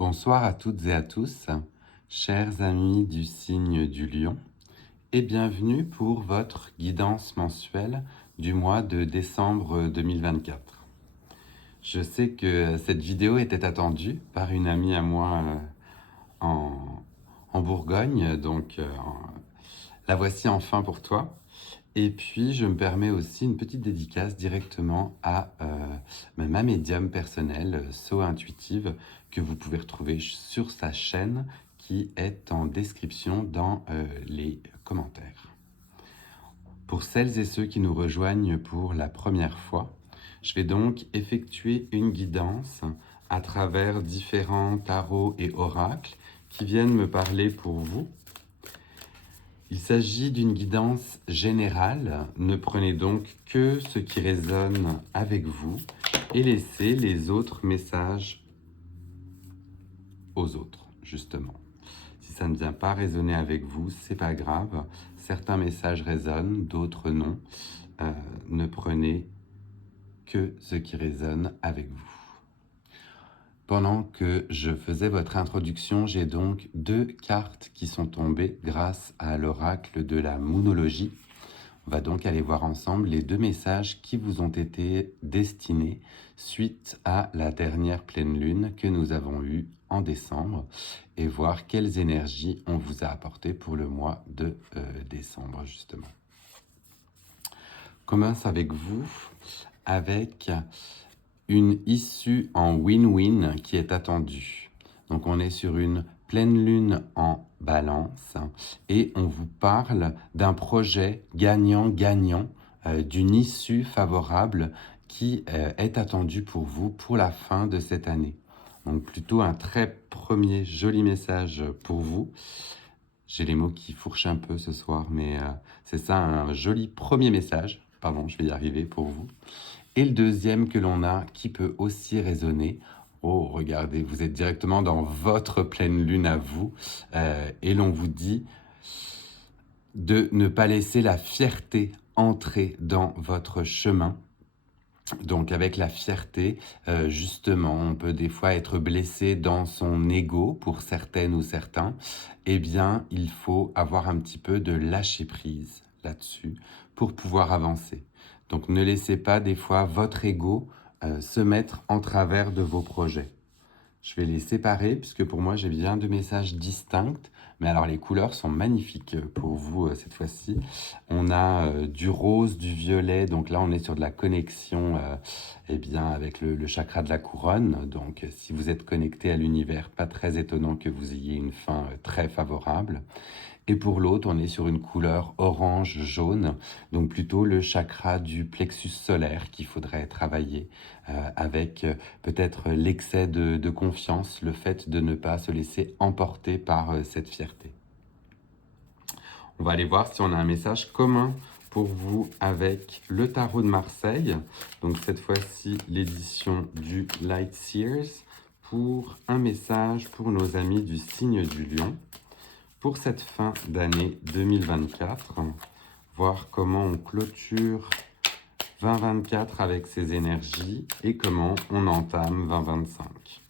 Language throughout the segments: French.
Bonsoir à toutes et à tous, chers amis du signe du lion, et bienvenue pour votre guidance mensuelle du mois de décembre 2024. Je sais que cette vidéo était attendue par une amie à moi en Bourgogne, donc la voici enfin pour toi. Et puis, je me permets aussi une petite dédicace directement à ma médium personnelle, So Intuitive, que vous pouvez retrouver sur sa chaîne qui est en description dans les commentaires. Pour celles et ceux qui nous rejoignent pour la première fois, je vais donc effectuer une guidance à travers différents tarots et oracles qui viennent me parler pour vous. Il s'agit d'une guidance générale, ne prenez donc que ce qui résonne avec vous et laissez les autres messages aux autres, justement. Si ça ne vient pas résonner avec vous, c'est pas grave. Certains messages résonnent, d'autres non. Ne prenez que ce qui résonne avec vous. Pendant que je faisais votre introduction, j'ai donc 2 cartes qui sont tombées grâce à l'oracle de la moonologie. On va donc aller voir ensemble les 2 messages qui vous ont été destinés suite à la dernière pleine lune que nous avons eue en décembre et voir quelles énergies on vous a apportées pour le mois de décembre justement. Commence avec vous avec une issue en win-win qui est attendue. Donc on est sur une pleine lune en balance et on vous parle d'un projet gagnant-gagnant, d'une issue favorable qui est attendue pour vous pour la fin de cette année. Donc plutôt un très premier joli message pour vous. J'ai les mots qui fourchent un peu ce soir, mais c'est ça, un joli premier message. Pardon, je vais y arriver pour vous. Et le deuxième que l'on a, qui peut aussi résonner. Oh, regardez, vous êtes directement dans votre pleine lune à vous. Et l'on vous dit de ne pas laisser la fierté entrer dans votre chemin. Donc avec la fierté, justement, on peut des fois être blessé dans son ego pour certaines ou certains. Eh bien, il faut avoir un petit peu de lâcher prise là-dessus pour pouvoir avancer. Donc ne laissez pas des fois votre ego se mettre en travers de vos projets. Je vais les séparer puisque pour moi j'ai bien 2 messages distincts. Mais alors les couleurs sont magnifiques pour vous cette fois-ci. On a du rose, du violet. Donc là on est sur de la connexion eh bien, avec le chakra de la couronne. Donc si vous êtes connecté à l'univers, pas très étonnant que vous ayez une fin très favorable. Et pour l'autre, on est sur une couleur orange-jaune, donc plutôt le chakra du plexus solaire qu'il faudrait travailler avec peut-être l'excès de confiance, le fait de ne pas se laisser emporter par cette fierté. On va aller voir si on a un message commun pour vous avec le tarot de Marseille, donc cette fois-ci l'édition du Light Seers, pour un message pour nos amis du signe du lion. Pour cette fin d'année 2024, voir comment on clôture 2024 avec ses énergies et comment on entame 2025.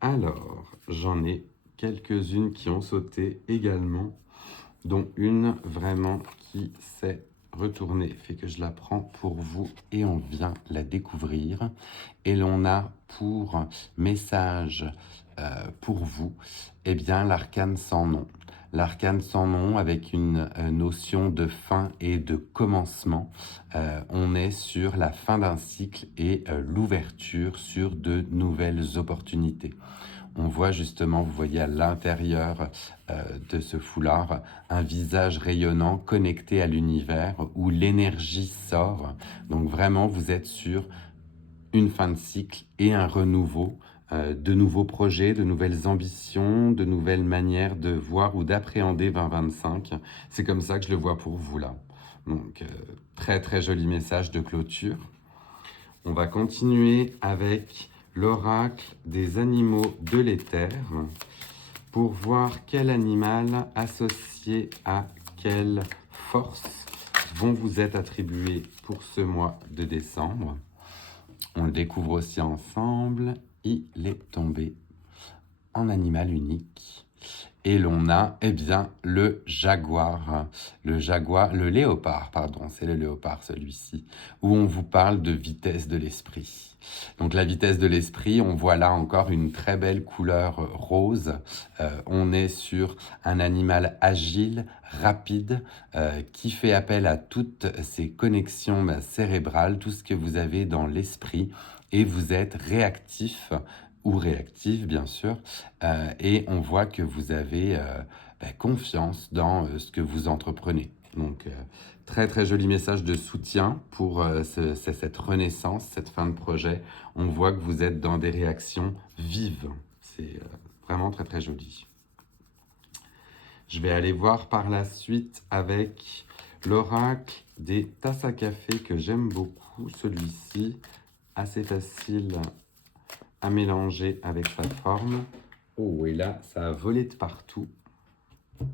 Alors, j'en ai quelques-unes qui ont sauté également, dont une vraiment qui s'est retournée, fait que je la prends pour vous et on vient la découvrir. Et l'on a pour message pour vous, eh bien, l'arcane sans nom. L'arcane sans nom avec une notion de fin et de commencement. On est sur la fin d'un cycle et l'ouverture sur de nouvelles opportunités. On voit justement, vous voyez à l'intérieur de ce foulard, un visage rayonnant connecté à l'univers où l'énergie sort. Donc vraiment, vous êtes sur une fin de cycle et un renouveau, de nouveaux projets, de nouvelles ambitions, de nouvelles manières de voir ou d'appréhender 2025. C'est comme ça que je le vois pour vous là. Donc, très très joli message de clôture. On va continuer avec l'oracle des animaux de l'éther pour voir quel animal associé à quelle force vont vous être attribués pour ce mois de décembre. On le découvre aussi ensemble. Il il est tombé en animal unique. Et l'on a, eh bien, le jaguar, le léopard, pardon, c'est le léopard celui-ci, où on vous parle de vitesse de l'esprit. Donc la vitesse de l'esprit, on voit là encore une très belle couleur rose. On est sur un animal agile, rapide, qui fait appel à toutes ces connexions cérébrales, tout ce que vous avez dans l'esprit, et vous êtes réactif ou réactive, bien sûr, et on voit que vous avez confiance dans ce que vous entreprenez. Donc, très très joli message de soutien pour cette renaissance, cette fin de projet. On voit que vous êtes dans des réactions vives. C'est vraiment très très joli. Je vais aller voir par la suite avec l'oracle des tasses à café que j'aime beaucoup. Celui-ci, assez facile à mélanger avec sa forme. Oh, et là, ça a volé de partout. Vous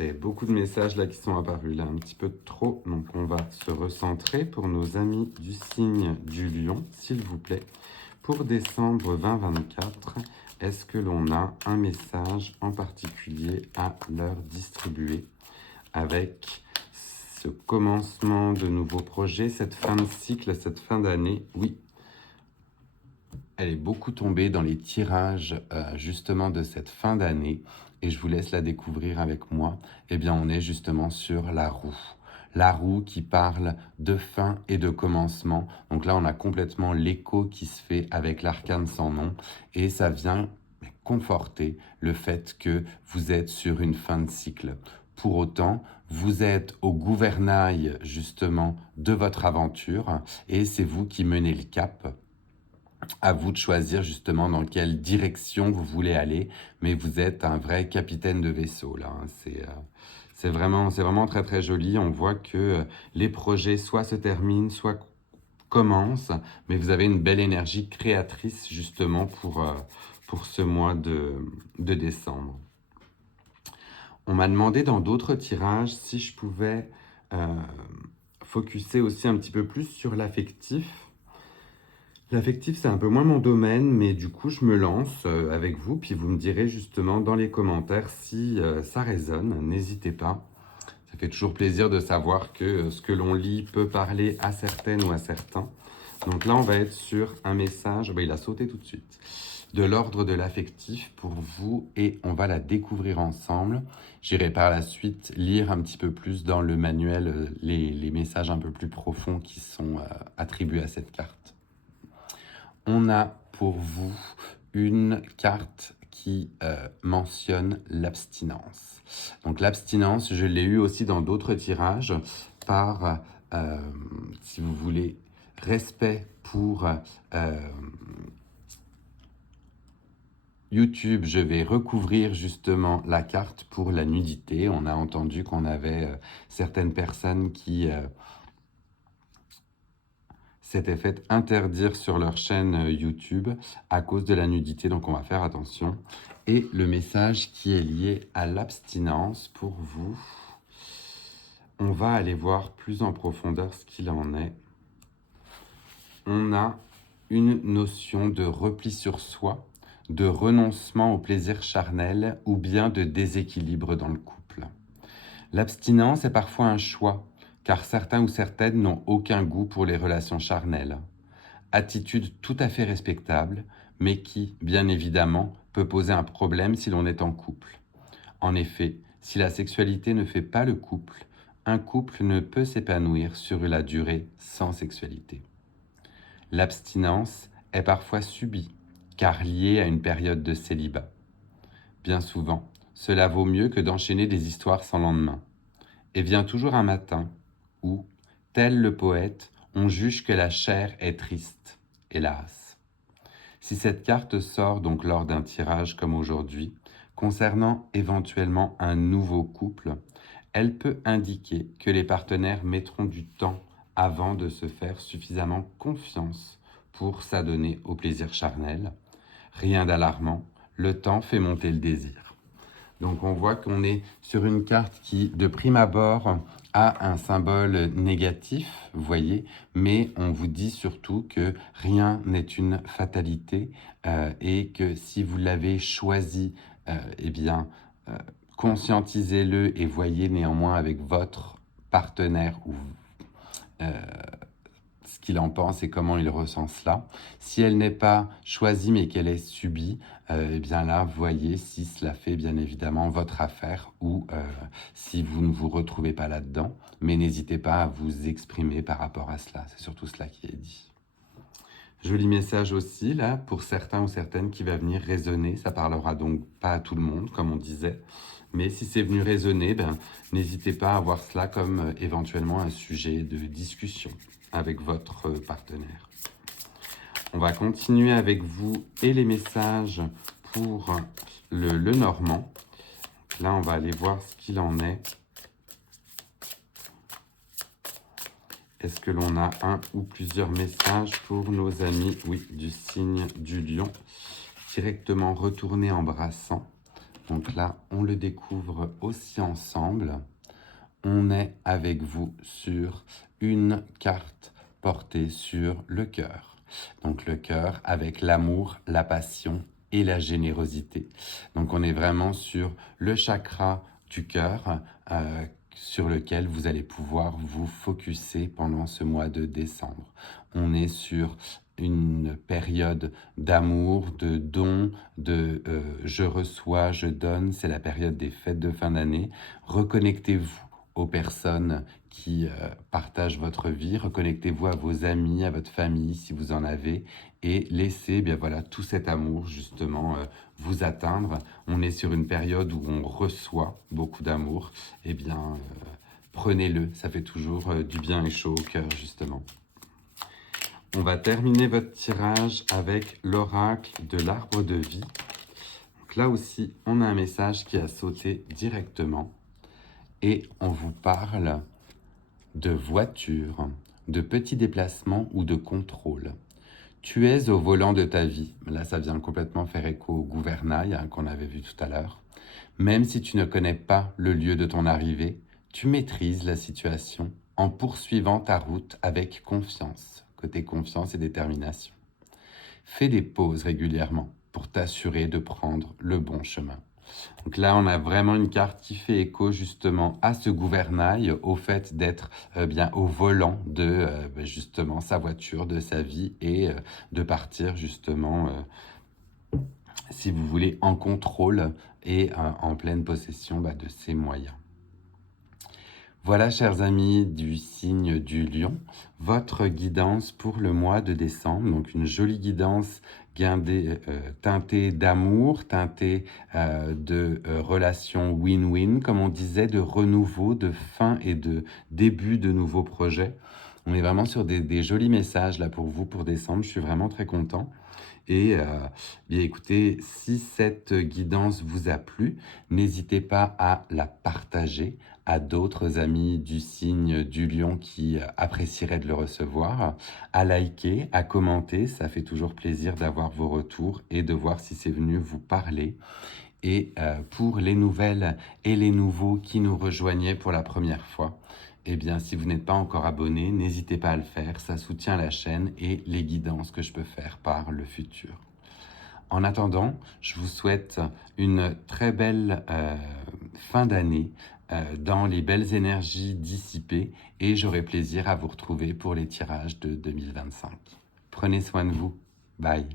avez beaucoup de messages là qui sont apparus, là un petit peu trop. Donc on va se recentrer pour nos amis du signe du lion, s'il vous plaît. Pour décembre 2024, est-ce que l'on a un message en particulier à leur distribuer avec ce commencement de nouveaux projets, cette fin de cycle, cette fin d'année? Oui, elle est beaucoup tombée dans les tirages justement de cette fin d'année et je vous laisse la découvrir avec moi. Eh bien, on est justement sur la roue. La roue qui parle de fin et de commencement. Donc là, on a complètement l'écho qui se fait avec l'arcane sans nom et ça vient conforter le fait que vous êtes sur une fin de cycle. Pour autant, vous êtes au gouvernail justement de votre aventure et c'est vous qui menez le cap. À vous de choisir justement dans quelle direction vous voulez aller, mais vous êtes un vrai capitaine de vaisseau là. C'est vraiment très très joli. On voit que les projets soit se terminent, soit commencent, mais vous avez une belle énergie créatrice justement pour ce mois de décembre. On m'a demandé dans d'autres tirages si je pouvais focuser aussi un petit peu plus sur l'affectif. L'affectif, c'est un peu moins mon domaine, mais du coup, je me lance avec vous, puis vous me direz justement dans les commentaires si ça résonne. N'hésitez pas. Ça fait toujours plaisir de savoir que ce que l'on lit peut parler à certaines ou à certains. Donc là, on va être sur un message, il a sauté tout de suite, de l'ordre de l'affectif pour vous et on va la découvrir ensemble. J'irai par la suite lire un petit peu plus dans le manuel les messages un peu plus profonds qui sont attribués à cette carte. On a pour vous une carte qui mentionne l'abstinence. Donc l'abstinence, je l'ai eu aussi dans d'autres tirages par, si vous voulez, respect pour YouTube. Je vais recouvrir justement la carte pour la nudité. On a entendu qu'on avait certaines personnes qui s'étaient fait interdire sur leur chaîne YouTube à cause de la nudité, donc on va faire attention. Et le message qui est lié à l'abstinence pour vous, on va aller voir plus en profondeur ce qu'il en est. On a une notion de repli sur soi, de renoncement au plaisir charnel ou bien de déséquilibre dans le couple. L'abstinence est parfois un choix, car certains ou certaines n'ont aucun goût pour les relations charnelles. Attitude tout à fait respectable, mais qui, bien évidemment, peut poser un problème si l'on est en couple. En effet, si la sexualité ne fait pas le couple, un couple ne peut s'épanouir sur la durée sans sexualité. L'abstinence est parfois subie, car liée à une période de célibat. Bien souvent, cela vaut mieux que d'enchaîner des histoires sans lendemain. Et vient toujours un matin où, tel le poète, on juge que la chair est triste, hélas. Si cette carte sort donc lors d'un tirage comme aujourd'hui, concernant éventuellement un nouveau couple, elle peut indiquer que les partenaires mettront du temps avant de se faire suffisamment confiance pour s'adonner au plaisir charnel. Rien d'alarmant, le temps fait monter le désir. Donc on voit qu'on est sur une carte qui, de prime abord, a un symbole négatif, vous voyez, mais on vous dit surtout que rien n'est une fatalité et que si vous l'avez choisi, eh bien, conscientisez-le et voyez néanmoins avec votre partenaire ou euh, ce qu'il en pense et comment il ressent cela. Si elle n'est pas choisie mais qu'elle est subie, eh bien là, voyez si cela fait bien évidemment votre affaire ou si vous ne vous retrouvez pas là-dedans. Mais n'hésitez pas à vous exprimer par rapport à cela. C'est surtout cela qui est dit. Joli message aussi, là, pour certains ou certaines qui va venir résonner. Ça parlera donc pas à tout le monde, comme on disait. Mais si c'est venu résonner, ben, n'hésitez pas à voir cela comme éventuellement un sujet de discussion avec votre partenaire. On va continuer avec vous et les messages pour le Normand. Là, on va aller voir ce qu'il en est. Est-ce que l'on a un ou plusieurs messages pour nos amis, oui, du signe du lion, directement retourné embrassant. Donc là, on le découvre aussi ensemble. On est avec vous sur une carte portée sur le cœur. Donc le cœur avec l'amour, la passion et la générosité. Donc on est vraiment sur le chakra du cœur sur lequel vous allez pouvoir vous focuser pendant ce mois de décembre. On est sur une période d'amour, de don, de je reçois, je donne. C'est la période des fêtes de fin d'année. Reconnectez-vous aux personnes qui partagent votre vie, reconnectez-vous à vos amis, à votre famille si vous en avez et laissez bien voilà tout cet amour justement vous atteindre. On est sur une période où on reçoit beaucoup d'amour, eh bien prenez-le, ça fait toujours du bien et chaud au cœur justement. On va terminer votre tirage avec l'oracle de l'arbre de vie. Donc là aussi, on a un message qui a sauté directement. Et on vous parle de voiture, de petits déplacements ou de contrôle. Tu es au volant de ta vie. Là, ça vient complètement faire écho au gouvernail qu'on avait vu tout à l'heure. Même si tu ne connais pas le lieu de ton arrivée, tu maîtrises la situation en poursuivant ta route avec confiance. Côté confiance et détermination. Fais des pauses régulièrement pour t'assurer de prendre le bon chemin. Donc là, on a vraiment une carte qui fait écho justement à ce gouvernail, au fait d'être bien au volant de justement sa voiture, de sa vie et de partir justement, si vous voulez, en contrôle et en pleine possession de ses moyens. Voilà, chers amis du signe du lion, votre guidance pour le mois de décembre. Donc une jolie guidance teintée d'amour, teintée de relations win-win, comme on disait, de renouveau, de fin et de début de nouveaux projets. On est vraiment sur des jolis messages là pour vous pour décembre. Je suis vraiment très content. Et bien écoutez, si cette guidance vous a plu, n'hésitez pas à la partager à d'autres amis du signe du lion qui apprécieraient de le recevoir, à liker, à commenter. Ça fait toujours plaisir d'avoir vos retours et de voir si c'est venu vous parler. Et pour les nouvelles et les nouveaux qui nous rejoignaient pour la première fois, eh bien, si vous n'êtes pas encore abonné, n'hésitez pas à le faire. Ça soutient la chaîne et les guidances que je peux faire par le futur. En attendant, je vous souhaite une très belle fin d'année dans les belles énergies dissipées et j'aurai plaisir à vous retrouver pour les tirages de 2025. Prenez soin de vous. Bye.